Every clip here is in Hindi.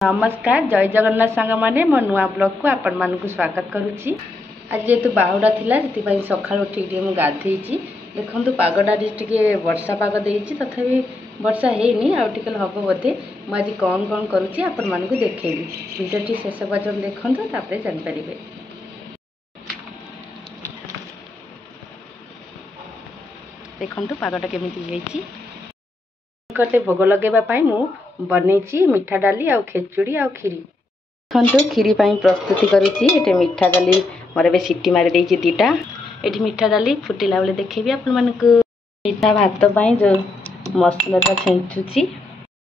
नमस्कार जय जगन्नाथ सांग मैंने मो नुआ ब्लॉग को आपण मानक स्वागत करुच्ची। आज जेहेतु बाहुडा थिला से सकाळ उठिक मुझे गाधे देखु पागटा टे वर्षा पाग देती तथापि वर्षा हैनी आउे हम बोधे मुझे कौन कौन करुच्ची आपण मानक देखेबी भिडियोटी शेष पर्यटन देखूँ तापर जानीपारे। देखु पागटा केमी कटे भोग लगेवाई मु बनई मीठा डाली आ खेचुड़ी आ खीरी। देखो खीरी प्रस्तुति करुच्ची मीठा डाली मोर ए सीटी मारी देती दीटा ये मीठा डाली फुटिला बेले देखेबी आपण मानक। मीठा भात जो मसलाटा छेचुची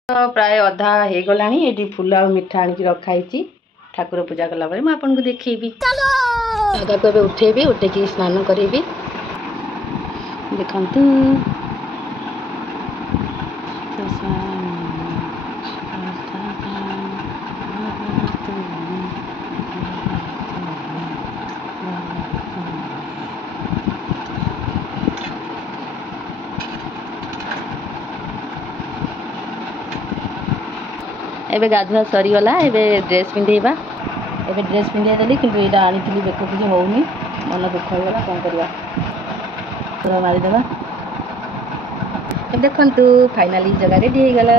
प्राय अधा हो गला ये फूल आ मीठा आनिक रखाई ठाकुर पूजा कला मुझे देखेबी। दादा को उठेबी उठेकी स्नान करी देखु एबे गाधुआ सरीगला एबे ड्रेस पिंधेबा एबे ड्रेस पिंधे देली किंतु एटा आनी बेक किसी होनी मन दुख होगा कौन करवा पूरा मारिदेवा। देखु फाइनाली जगह रेडी हो गला।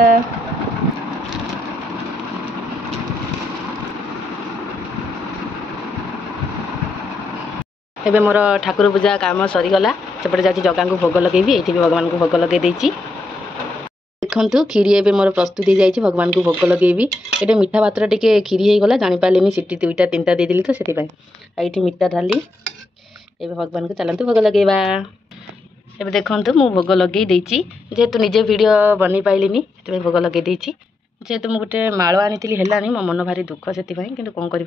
एबे मोर ठाकुर पूजा काम सरीगला सेपटे जाती जगह को भोग लगेबी ये भगवान को भोग लगे देती। देखु खीरी एबे मोर प्रस्तुत हो जाए भगवान को भोग लगेबी ये मीठा पात्र टे खीरी हो गला जानी पारे सीटी दुईटा तीनटा देदेली तो से मीठा ढाली एबे भगवान को चलतु भोग लगेबा। एबे देखु मु भोग लगे जेहेतु निजे वीडियो बन पाइलिनी से भोग लगे जेहेतु मुझे गोटे माल आनी है मो मन भारी दुख से कि कौन करी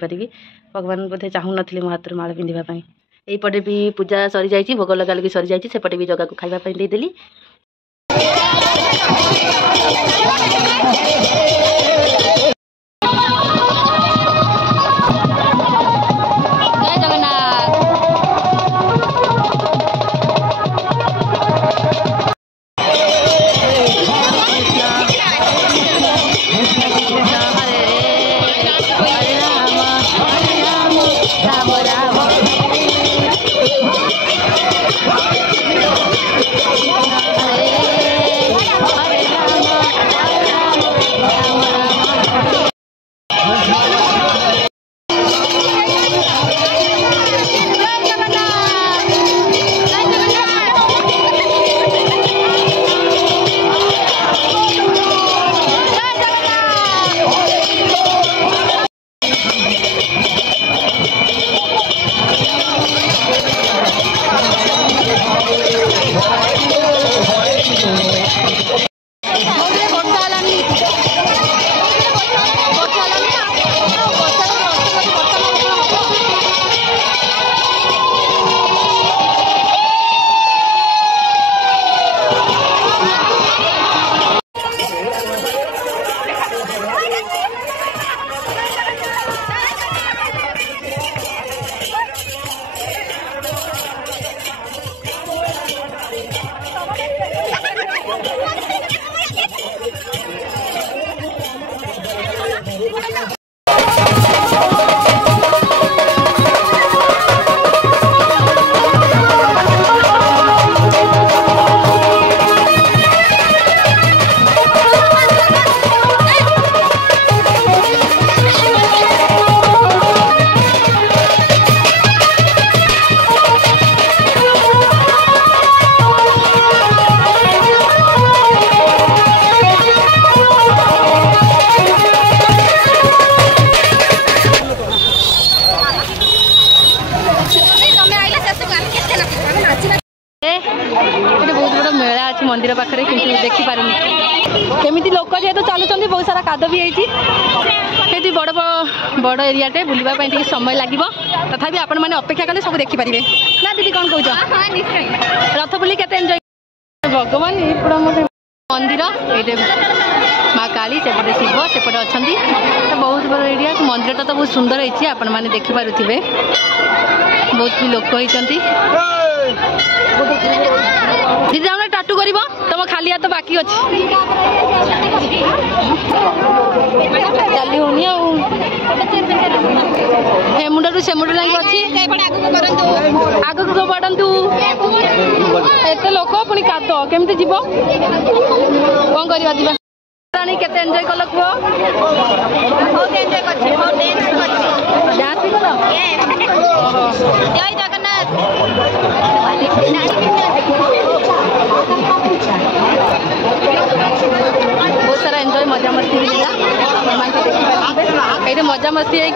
भगवान बोधे चाहू नी मो हाथ माल पिंधापी। यहीपटे भी पूजा सरी जाइए भोग लगा लगी सरी जाइए सेपटे भी जगह को खावाई देदेली। बहुत बड़ा मेला अच्छी मंदिर पाखे कि देखिपार केमी लोक जेहतु चलुँच बहुत सारा काद भी होती बड़ बड़ एरियाटे बुलवाई समय लगे तथापि आपण मैंने अपेक्षा कले सब देखिपारे ना दीदी कौन कह रथ बुली के एंजय भगवान ये पूरा मंदिर ये माँ काली सेपटे शिव सेपटे अच्छा तो बहुत बड़ा एरिया मंदिर तो बहुत सुंदर होती आपण मैंने देखिपारे बहुत भी लोक होती दीदी हमने टाटू कर तुम खाली हाथ बाकी अच्छी चली होनी मुंडू से मुंड लगे अच्छी आग को बढ़ू एत लोक पुणी काद केमती जीव कौन करवा रानी केते एंजॉय कल कुह डांस भी कल जय जगन्नाथ बहुत सारा एंजॉय मजा मस्ती मिलेगा ये मजा मस्ती है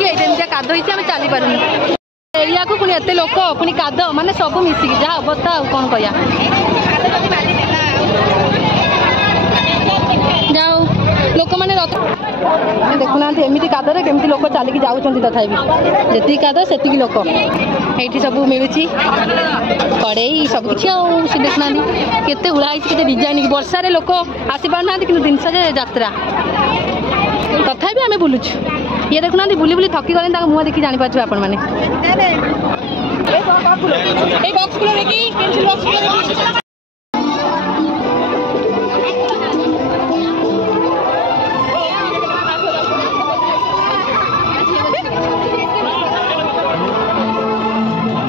काद होती आम चली पार एरिया को पुणी एत लोक पुणी काद माने सब मिसिकी जहाँ अवस्था कौन कह जाओ लोक मैंने देखुना एमती कादरे केमती लोक चलिकी जाऊँ तथापि जी काद से लोक ये सब मिलूँ कड़े सब किसी से देखुना केते उड़ाई के डिजाइन वर्षा लोक आसी पारना कि जिनस यात्रा तथापि आम बुलुचु ये देखुना बुली बुली थकी गले मुँह देखी जापार आपण मैंने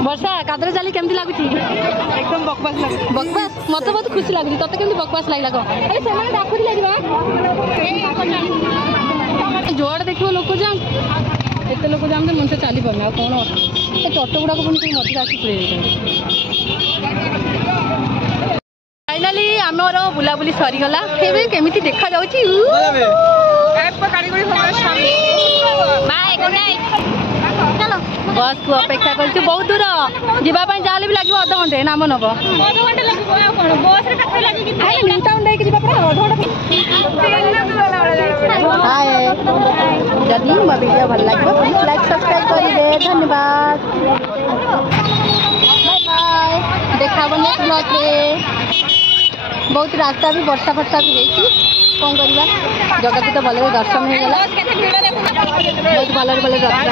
वर्षा कादरे चली केमती लगुच एकदम बकवास बकवास मत बहुत खुशी लगुच तोते केमती बकवास लगला कौन अरे से डाकुरी लगे जोड़ देखो लोक जाम एत लोक जाम तो मनुष्य चली पारना कौन टोटो गुड़ाक पुणी मत आसी पुरे फाइनाली आमर बुलाबुली सरीगला केमिति देखा जाउची बस को अपेक्षा कर बहुत दूर जावाई जाले भी लगे अध घंटे नाम नब जदि मो वीडियो भल लगे प्लीज लाइक सब्सक्राइब करेंगे धन्यवाद बाय बाय देखा नेक्स्ट ब्लॉग में बहुत रास्ता भी वर्षा फर्षा भी होती कौन करवा जगह की तो भले दर्शन हो गला बहुत भले भले दर्शन